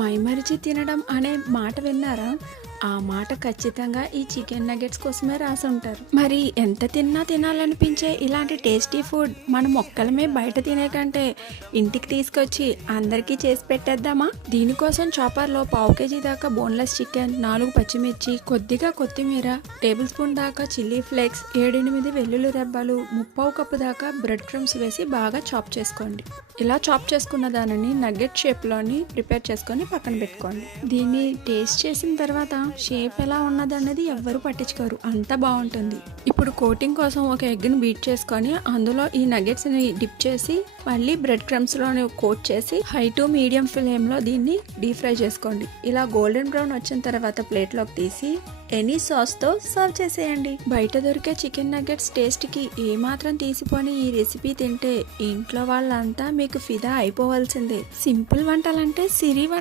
మైమరిచి తినడం అనే మాట విన్నారా? ఆ మాట ఖచ్చితంగా ఈ చికెన్ నగెట్స్ కోసమే రాసి ఉంటారు. మరి ఎంత తిన్నా తినాలనిపించే ఇలాంటి టేస్టీ ఫుడ్ మనం ఒక్కలమే బయట తినే కంటే ఇంటికి తీసుకొచ్చి అందరికీ చేసి పెట్టేద్దామా? దీనికోసం చాపర్లో 1/2 kg దాకా బోన్లెస్ చికెన్, 4 పచ్చిమిర్చి, కొద్దిగా కొత్తిమీర, టేబుల్ స్పూన్ దాకా చిల్లీ ఫ్లేక్స్, 7-8 వెల్లుల్లి రెబ్బలు, 1/4 కప్పు దాకా బ్రెడ్ క్రమ్స్ వేసి బాగా చాప్ చేసుకోండి. ఇలా చాప్ చేసుకున్న దానిని నగ్గెట్ షేప్లోని ప్రిపేర్ చేసుకొని పక్కన పెట్టుకోండి. దీన్ని టేస్ట్ చేసిన తర్వాత షేప్ ఎలా ఉన్నదన్నది ఎవ్వరూ పట్టించుకోరు, అంత బాగుంటుంది. ఇప్పుడు కోటింగ్ కోసం ఒక ఎగ్ని బీట్ చేసుకొని అందులో ఈ నగ్గెట్స్ని డిప్ చేసి మళ్ళీ బ్రెడ్ క్రమ్స్లోని కోట్ చేసి హై టు మీడియం ఫ్లేమ్లో దీన్ని డీప్ ఫ్రై చేసుకోండి. ఇలా గోల్డెన్ బ్రౌన్ వచ్చిన తర్వాత ప్లేట్లోకి తీసి ఎనీ సాస్తో సర్వ్ చేసేయండి. బయట దొరికే చికెన్ నగ్గెట్స్ టేస్ట్కి ఏమాత్రం తీసిపోని ఈ రెసిపీ తింటే ఇంట్లో వాళ్ళంతా మీకు ఫిదా అయిపోవాల్సిందే. సింపుల్ వంటలంటే సిరి